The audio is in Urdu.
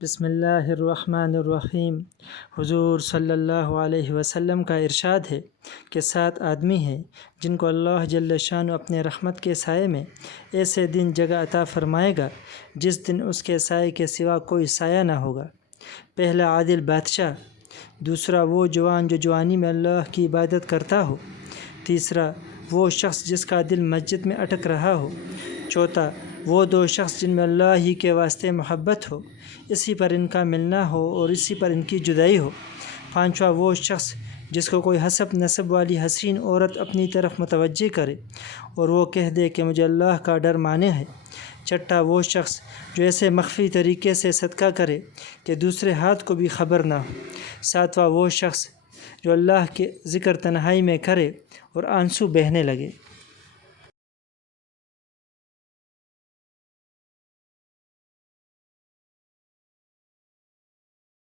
بسم اللہ الرحمن الرحیم۔ حضور صلی اللہ علیہ وسلم کا ارشاد ہے کہ 7 آدمی ہیں جن کو اللہ جل شانہ اپنے رحمت کے سائے میں ایسے دن جگہ عطا فرمائے گا جس دن اس کے سائے کے سوا کوئی سایہ نہ ہوگا۔ پہلا عادل بادشاہ، دوسرا وہ جوان جو جوانی میں اللہ کی عبادت کرتا ہو، تیسرا وہ شخص جس کا دل مسجد میں اٹک رہا ہو، چوتھا وہ 2 شخص جن میں اللہ ہی کے واسطے محبت ہو، اسی پر ان کا ملنا ہو اور اسی پر ان کی جدائی ہو، پانچواں وہ شخص جس کو کوئی حسب نسب والی حسین عورت اپنی طرف متوجہ کرے اور وہ کہہ دے کہ مجھے اللہ کا ڈر مانے ہے، چھٹا وہ شخص جو ایسے مخفی طریقے سے صدقہ کرے کہ دوسرے ہاتھ کو بھی خبر نہ ہو، ساتواں وہ شخص جو اللہ کے ذکر تنہائی میں کرے اور آنسو بہنے لگے۔